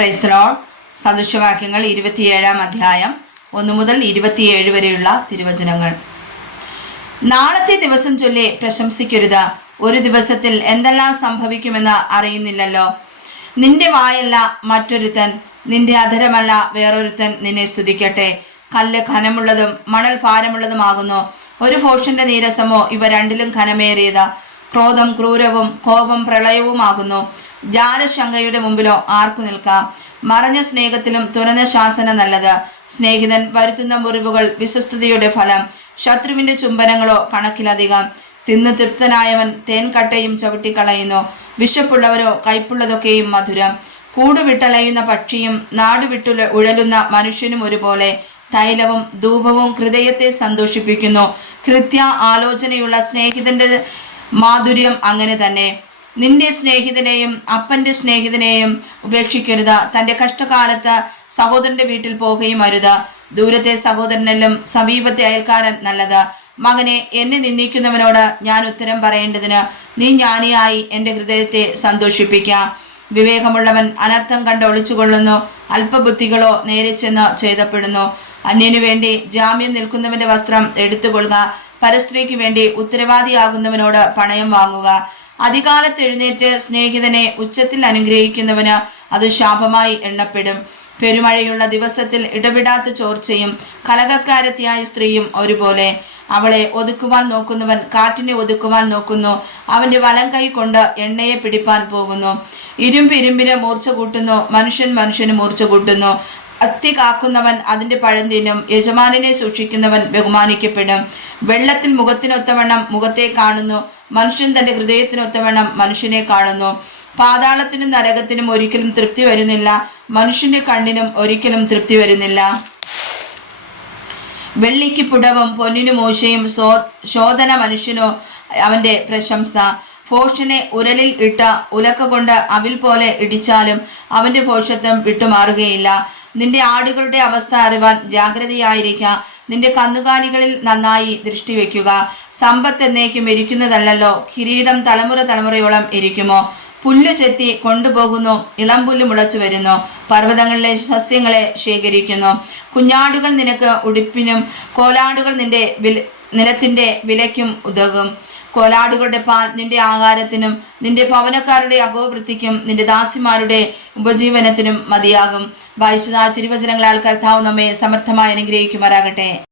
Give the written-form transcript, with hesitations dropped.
Price the lord. സദൃശവാക്യങ്ങൾ 27-ാം അധ്യായം 1 മുതൽ 27 വരെയുള്ള തിരുവചനങ്ങൾ. നാളത്തെ ദിവസം ചൊല്ലി പ്രശംസിക്കരുത്. ഒരു ദിവസത്തിൽ എന്തെല്ലാം സംഭവിക്കുമെന്ന് അറിയുന്നില്ലല്ലോ. നിന്റെ വായല്ല മറ്റൊരുത്തൻ, നിന്റെ അധരമല്ല വേറൊരുത്തൻ നിന്നെ സ്തുതിക്കട്ടെ. കല്ല് ഘനമുള്ളതും മണൽ ഭാരമുള്ളതുമാകുന്നു. ഒരു ഭോഷന്റെ നീരസമോ ഇവ രണ്ടിലും ഘനമേറിയത്. ക്രോധം ക്രൂരവും കോപം പ്രളയവുമാകുന്നു. ജാരശങ്കയുടെ മുമ്പിലോ ആർക്കു നിൽക്കാം? മറഞ്ഞ സ്നേഹത്തിലും തുറന്ന ശാസന നല്ലത്. സ്നേഹിതൻ വരുത്തുന്ന മുറിവുകൾ വിശ്വസ്തയുടെ ഫലം. ശത്രുവിന്റെ ചുംബനങ്ങളോ കണക്കിലധികം. തിന്നു തൃപ്തനായവൻ തേൻകട്ടയും ചവിട്ടിക്കളയുന്നു. വിശപ്പുള്ളവരോ കയ്പുള്ളതൊക്കെയും മധുരം. കൂടുവിട്ടലയുന്ന പക്ഷിയും നാടുവിട്ടു ഉഴലുന്ന മനുഷ്യനും ഒരുപോലെ. തൈലവും ധൂപവും ഹൃദയത്തെ സന്തോഷിപ്പിക്കുന്നു. കൃത്യ ആലോചനയുള്ള സ്നേഹിതന്റെ മാധുര്യം അങ്ങനെ തന്നെ. നിന്റെ സ്നേഹിതനെയും അപ്പന്റെ സ്നേഹിതനെയും ഉപേക്ഷിക്കരുത്. തന്റെ കഷ്ടകാലത്ത് സഹോദരന്റെ വീട്ടിൽ പോകുകയും അരുത്. ദൂരത്തെ സഹോദരനെല്ലാം സമീപത്തെ അയൽക്കാരൻ നല്ലത്. മകനെ, എന്നെ നിന്ദിക്കുന്നവനോട് ഞാൻ ഉത്തരം പറയേണ്ടതിന് നീ ജ്ഞാനിയായി എൻ്റെ ഹൃദയത്തെ സന്തോഷിപ്പിക്കാം. വിവേകമുള്ളവൻ അനർത്ഥം കണ്ട് ഒളിച്ചുകൊള്ളുന്നു. അല്പബുദ്ധികളോ നേരെ ചെന്ന് ഛേദപ്പെടുന്നു. അന്യനു വേണ്ടി ജാമ്യം നിൽക്കുന്നവന്റെ വസ്ത്രം എടുത്തുകൊള്ളുക. പരസ്ത്രീക്ക് വേണ്ടി ഉത്തരവാദിയാകുന്നവനോട് പണയം വാങ്ങുക. അധികാലത്ത് എഴുന്നേറ്റ് സ്നേഹിതനെ ഉച്ചത്തിൽ അനുഗ്രഹിക്കുന്നവന് അത് ശാപമായി എണ്ണപ്പെടും. പെരുമഴയുള്ള ദിവസത്തിൽ ഇടവിടാത്ത ചോർച്ചയും കലകക്കാരത്തിയായ സ്ത്രീയും ഒരുപോലെ. അവളെ ഒതുക്കുവാൻ നോക്കുന്നവൻ കാറ്റിനെ ഒതുക്കുവാൻ നോക്കുന്നു. അവന്റെ വലം കൈ കൊണ്ട് എണ്ണയെ പിടിപ്പാൻ പോകുന്നു. ഇരുമ്പ് ഇരുമ്പിന് മൂർച്ച കൂട്ടുന്നു. മനുഷ്യൻ മനുഷ്യന് മൂർച്ച കൂട്ടുന്നു. അത്തി കാക്കുന്നവൻ അതിന്റെ പഴം തിന്നും. യജമാനനെ സൂക്ഷിക്കുന്നവൻ ബഹുമാനിക്കപ്പെടും. വെള്ളത്തിൽ മുഖത്തിനൊത്തവണ്ണം മുഖത്തെ കാണുന്നു. മനുഷ്യൻ തന്റെ ഹൃദയത്തിനൊത്തവണ്ണം മനുഷ്യനെ കാണുന്നു. പാതാളത്തിനും നരകത്തിനും ഒരിക്കലും തൃപ്തി വരുന്നില്ല. മനുഷ്യന്റെ കണ്ണിനും ഒരിക്കലും തൃപ്തി വരുന്നില്ല. വെള്ളിക്ക് പുടവും പൊന്നിനു മൂശയും ശോധന മനുഷ്യനോ അവന്റെ പ്രശംസ. ഭോഷനെ ഉരലിൽ ഇട്ട ഉലക്ക കൊണ്ട് അവിൽ പോലെ ഇടിച്ചാലും അവന്റെ ഭോഷത്വം വിട്ടുമാറുകയില്ല. നിന്റെ ആടുകളുടെ അവസ്ഥ അറിവാൻ ജാഗ്രതയായിരിക്കുക. നിന്റെ കന്നുകാലികളിൽ നന്നായി ദൃഷ്ടി വയ്ക്കുക. സമ്പത്ത് എന്നേക്കും ഇരിക്കുന്നതല്ലോ. കിരീടം തലമുറയോളം ഇരിക്കുമോ? പുല്ലു ചെത്തി കൊണ്ടുപോകുന്നു. ഇളം പുല്ല് മുളച്ചു വരുന്നു. പർവ്വതങ്ങളിലെ സസ്യങ്ങളെ ശേഖരിക്കുന്നു. കുഞ്ഞാടുകൾ നിനക്ക് ഉടുപ്പിനും കോലാടുകൾ നിന്റെ നിലത്തിന്റെ വിലയ്ക്കും ഉതകും. കോലാടുകളുടെ പാൽ നിന്റെ ആഹാരത്തിനും നിന്റെ ഭവനക്കാരുടെ അഗോവൃത്തിക്കും നിന്റെ ദാസിമാരുടെ ഉപജീവനത്തിനും മതിയാകും. വായിച്ചതായ തിരുവചനങ്ങളാൽ കർത്താവ് നമ്മെ സമർത്ഥമായി അനുഗ്രഹിക്കുമാറാകട്ടെ.